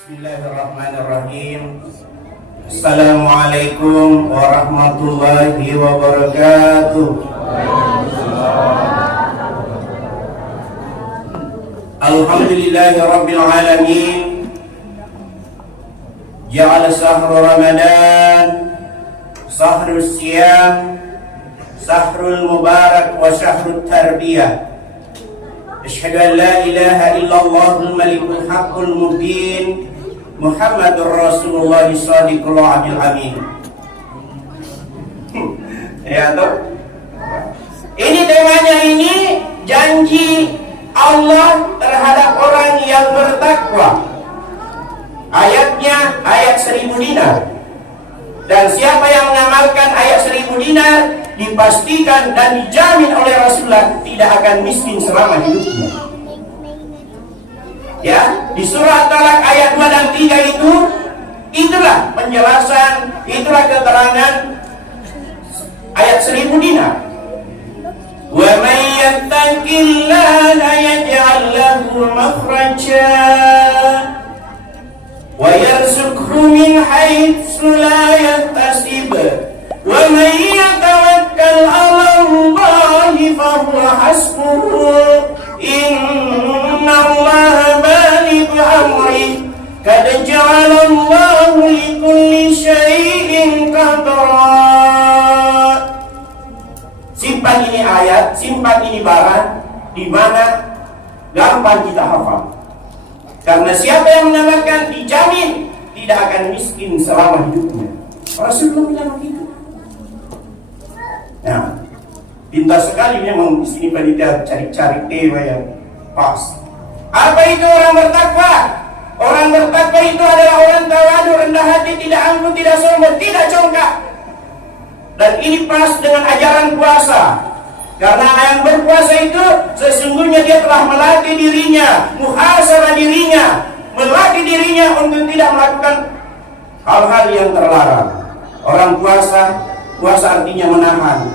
Bismillahirrahmanirrahim. Assalamualaikum warahmatullahi wabarakatuh. Alhamdulillahi rabbil alamin. Ja'ala sahru Ramadan sahrul siyam, sahrul mubarak wa syahrul tarbiyah. Asyhadu an la ilaha illallahul malikul haqqul mubin Muhammadur Rasulullah shadiqul wa'dil amin. Ya toh? Ini temanya, ini janji Allah terhadap orang yang bertakwa. Ayatnya ayat 1000 dinar. Dan siapa yang mengamalkan ayat 1000 dinar dipastikan dan dijamin oleh Rasulullah tidak akan miskin selama hidupnya. Ya, di surah Talak ayat 2 dan 3 itulah penjelasan, itulah keterangan ayat 1000 dinar. Wa may yattaqillaha yaj'al lahu makhraja wa yarzuqhu min haitsu la yahtasib wa may yatawakkal 'ala Allahi fa huwa hasbuh innallaha balighu amri qad ja'ala Allahu likulli syai'in qadra. Simpan ini ayat, simpan ini barang di mana gampang kita hafal. Karena siapa yang mengamalkan dijamin tidak akan miskin selama hidupnya. Rasulullah bilang begitu. Nah, pintar sekali memang di sini panitia cari-cari tema yang pas. Apa itu orang bertakwa? Orang bertakwa itu adalah orang tawadu, rendah hati, tidak angkuh, tidak sombong, tidak congkak. Dan ini pas dengan ajaran puasa. Karena yang berpuasa itu sesungguhnya dia telah melatih dirinya, muhasabah dirinya, melatih dirinya untuk tidak melakukan hal-hal yang terlarang. Orang puasa artinya menahan.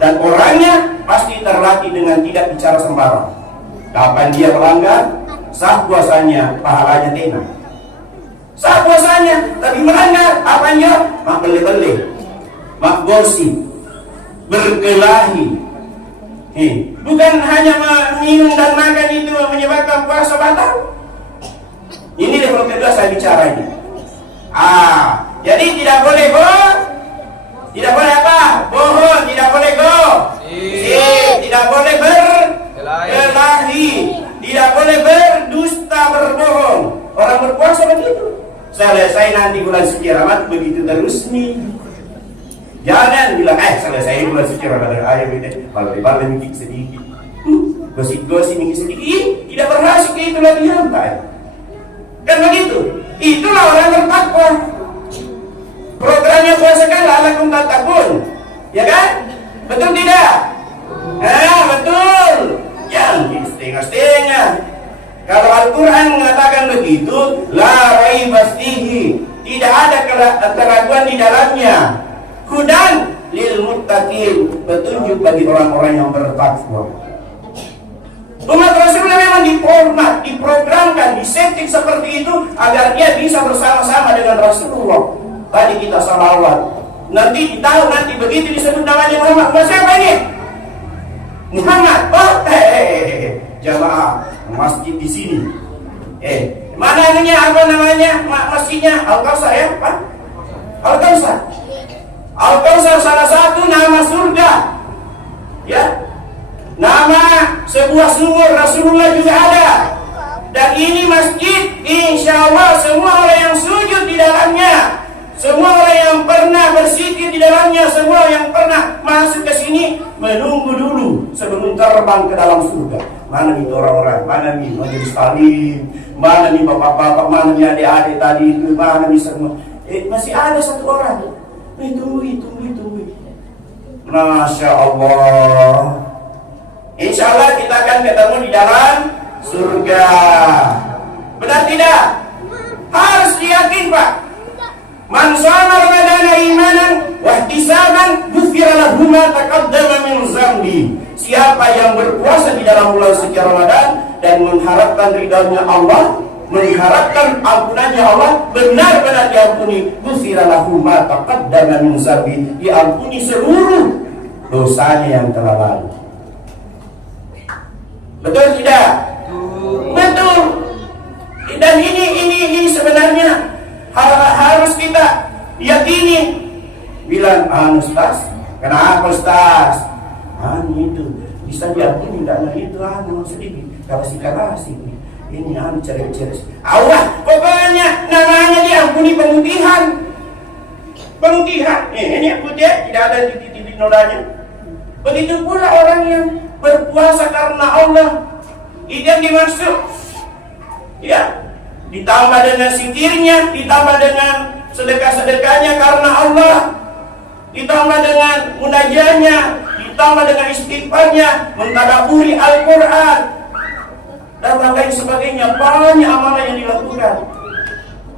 Dan orangnya pasti terlatih dengan tidak bicara sembarang. Kapan dia melanggar, sah puasanya, pahalanya tenang. Sah puasanya, tapi melanggar, apanya? Mak bele-bele, mak gosip, berkelahi. Bukan hanya minum dan makan itu menyebabkan puasa batal. Ini level kedua saya bicara ini. Jadi tidak boleh tidak boleh apa? Bohong, tidak boleh tidak boleh berkelahi, tidak boleh berdusta, berbohong. Orang berpuasa begitu. Selesai nanti bulan suci Ramadan begitu terus nih. Jangan bilang selesai bulan suci Ramadan ayo balik mikir sedikit. Gosip-gosip mikir sedikit, tidak berhasil itu lagi santai. Kan begitu. Itulah orang bertakwa. Programnya puasa kan la'allakum tattaqun. Ya kan? Betul tidak? Betul. Jangan setengah-setengah. Kalau Al-Quran mengatakan begitu, la raiba fihi, tidak ada keraguan di dalamnya. Hudan lil muttaqin, petunjuk bagi orang-orang yang bertakwa. Umat Rasulullah memang diprogramkan, disetting seperti itu agar dia bisa bersama-sama dengan Rasulullah. Tadi kita salawat, nanti tahu nanti begitu disebut namanya Muhammad. Siapa ini? Muhammad. Jamaah masjid di sini. Mana ininya? Apa namanya? Masjidnya Al-Kausar ya, Pak? Al-Kausar. Al-Kausar salah satu nama surga. Ya. Nama sebuah sumur Rasulullah juga ada. Dan ini masjid, insya Allah semua orang yang sujud di dalamnya, semua orang yang pernah berzikir di dalamnya, semua yang pernah masuk ke sini menunggu dulu sebelum terbang ke dalam surga. Mana nih orang-orang? Mana nih majelis taklim? Mana nih bapak-bapak? Mana nih adik-adik tadi itu? Mana nih semua? Masih ada satu orang. Tunggu. Masya Allah. Insya Allah kita akan ketemu di dalam surga. Benar tidak? Harus diyakin Pak. Man shoma Ramadana imanan wa ihtisaban ghufira lahu ma taqaddama min dzambi. Siapa yang berpuasa di dalam bulan suci Ramadan dan mengharapkan ridhonya Allah, mengharapkan ampunannya Allah, benar-benar diampuni. Ghufira lahu ma taqaddama min dzambi, diampuni seluruh dosanya yang telah lalu. Betul tidak? Betul. Dan ini sebenarnya harus kita yakini. Bilang, Ustaz, kenapa Ustaz? Itu bisa diampuni, tidak itu sedikit. Kalau kasih ini cari-cari. Allah, pokoknya namanya diampuni pemutihan. Pemutihan. Ini putih, tidak ada titik-titik nodanya. Begitu pula orang yang berpuasa karena Allah, itu yang dimaksud. Ya, ditambah dengan zikirnya, ditambah dengan sedekah-sedekahnya karena Allah, ditambah dengan munajatnya, ditambah dengan istighfarnya, mentadabburi Al-Quran, dan lain sebagainya. Banyak amalan yang dilakukan.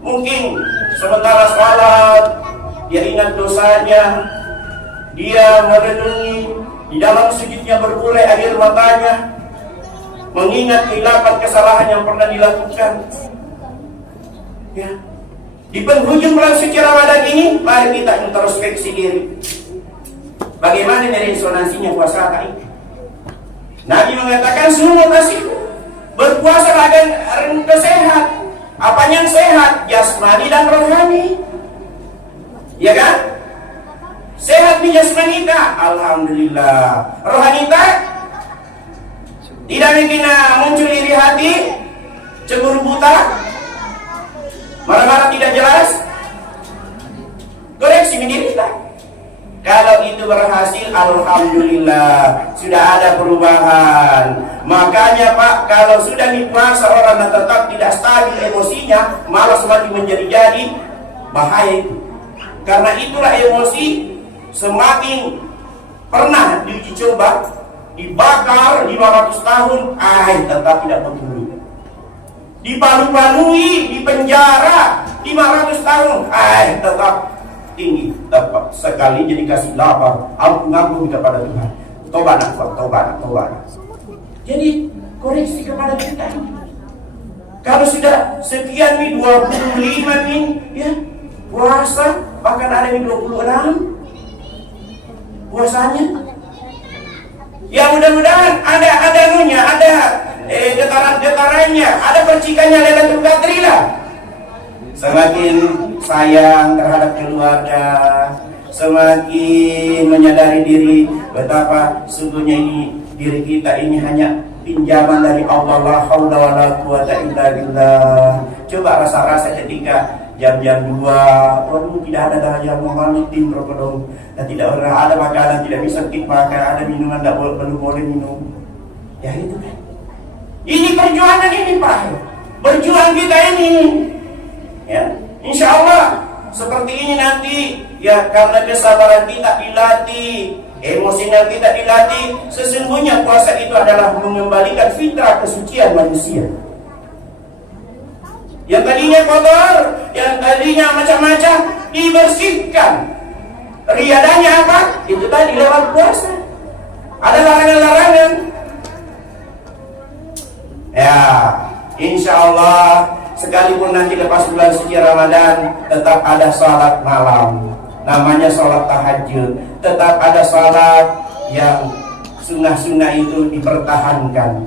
Mungkin sementara sholat, dia ingat dosanya, dia merenungi, di dalam sujudnya berurai air matanya, mengingat kehilapan kesalahan yang pernah dilakukan. Ya. Di penghujung bulan suci Ramadan ini, mari kita introspeksi diri. Bagaimana dari resonansinya puasa ini? Nabi mengatakan, semua kasih berpuasa agar sehat. Apa yang sehat? Jasmani dan rohani. Ya kan? Sehat di jasmani kita, alhamdulillah. Rohani kita tidak bikin muncul iri hati, cemburu buta, marah-marah tidak jelas. Koreksi diri kita. Kalau itu berhasil, alhamdulillah, sudah ada perubahan. Makanya Pak, kalau sudah puasa orang yang tetap tidak stabil emosinya, malah semakin menjadi-jadi, bahaya itu. Karena itulah emosi semakin pernah diuji coba, dibakar 500 tahun, tetap tidak berguna. Dipalu-palui, dipenjara 500 tahun, tetap tinggi, tetap sekali jadi kasih lapar, ampun kepada Tuhan. Tobat. Jadi koreksi kepada kita. Kalau sudah sekian nih 25 nih, ya puasa, bahkan ada yang 26 puasanya. Ya mudah-mudahan ada getarannya, ada percikannya Lailatul Qadri lah. Semakin sayang terhadap keluarga, semakin menyadari diri betapa sungguhnya ini diri kita ini hanya pinjaman dari Allah, la haula wala quwata illa billah. Coba rasa-rasa ketika jam-jam 2, waduh tidak ada daya memanitin rokodong, dan tidak ada makanan, tidak bisa makan, ada minuman belum boleh minum. Ya itu kan. Ini perjuangan ini Pak. Berjuang kita ini. Ya, insya Allah seperti ini nanti, ya karena kesabaran kita dilatih, emosinya kita dilatih. Sesungguhnya puasa itu adalah mengembalikan fitrah kesucian manusia. Yang tadinya kotor, yang tadinya macam-macam, dibersihkan. Riadanya apa? Itu tadi lewat puasa. Ada larangan-larangan. Ya, insya Allah sekalipun nanti lepas bulan suci Ramadan, tetap ada salat malam, namanya salat tahajud. Tetap ada salat yang sunnah-sunnah itu dipertahankan.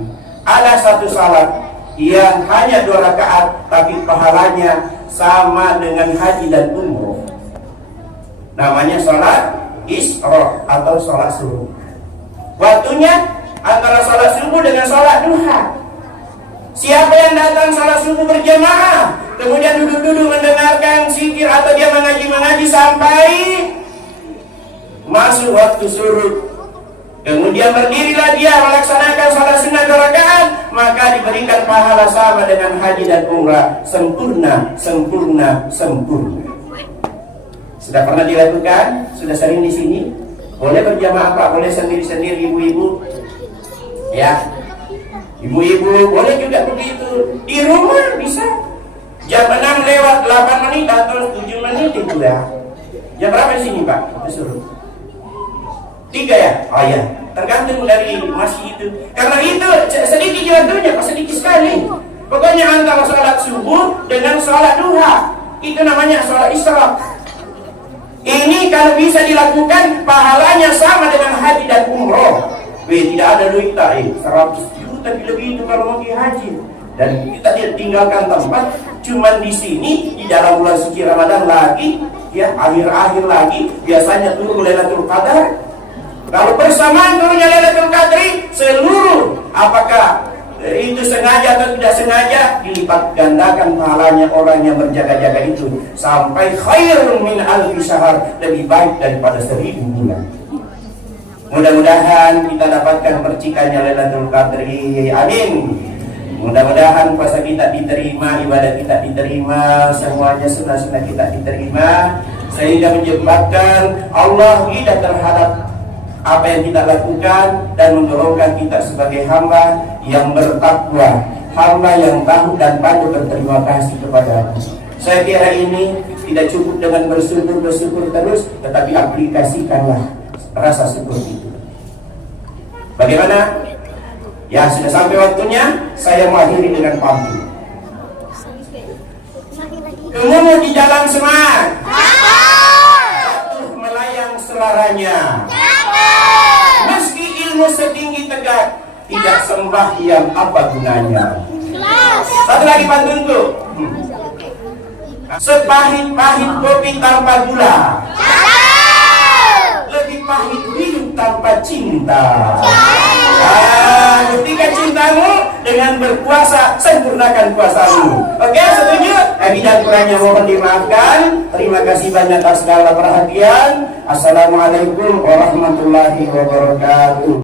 Ada satu salat yang hanya 2 rakaat, tapi pahalanya sama dengan haji dan umroh. Namanya salat Isra atau salat subuh. Waktunya antara salat subuh dengan salat duha. Siapa yang datang salat subuh berjamaah, kemudian duduk-duduk mendengarkan zikir atau dia mengaji sampai masuk waktu surut, kemudian berdirilah dia melaksanakan salat sunnah 2 rakaat, maka diberikan pahala sama dengan haji dan umrah, sempurna. Sudah pernah dilakukan? Sudah sering di sini? Boleh berjamaah Pak, boleh sendiri-sendiri ibu-ibu. Ya. Ibu-ibu boleh juga begitu. Di rumah bisa. Jam 6 lewat 8 menit atau 7 menit itu ya. Jam berapa di sini Pak? Kita suruh 3 ya? Oh ya, tergantung dari masjid itu. Karena itu sedikit waktunya, sedikit sekali. Pokoknya antara sholat subuh dengan sholat duha, itu namanya sholat israq. Ini kalau bisa dilakukan, pahalanya sama dengan haji dan umroh. Tidak ada duit 100 juta lebih itu kalau mau haji. Dan kita tinggalkan tempat, cuman di sini di dalam bulan suci Ramadan lagi, ya akhir-akhir lagi biasanya turun Lailatul Qadar. Kalau bersamaan turunnya Lailatul Qadri, seluruh apakah itu sengaja atau tidak sengaja dilipat gandakan pahalanya orang yang berjaga-jaga itu sampai khairun min alfi syahr, lebih baik daripada 1000 bulan. Mudah-mudahan kita dapatkan percikannya Lailatul Qadri. Amin. Mudah-mudahan puasa kita diterima, ibadah kita diterima, semuanya sunnah-sunnah kita diterima, sehingga menyebabkan Allah ridha terhadap apa yang kita lakukan dan menggolongkan kita sebagai hamba yang bertakwa, hamba yang tahu dan patut berterima kasih kepada Allah. Saya kira ini tidak cukup dengan bersyukur terus, tetapi aplikasikanlah rasa syukur itu. Bagaimana? Ya, sudah sampai waktunya saya mengakhiri dengan pamit. Umum di jalan semangat, jatuh melayang selaranya. Meski ilmu setinggi tegak, tidak sembahyang apa gunanya. Satu lagi pantunku. Sepahit-pahit kopi tanpa gula, lebih pahit hidup tanpa cinta. Ketika cintamu dengan berpuasa, sempurnakan puasamu. Oke, setuju? Lebih dan kurangnya mohon dimaafkan. Terima kasih banyak atas segala perhatian. Assalamualaikum warahmatullahi wabarakatuh.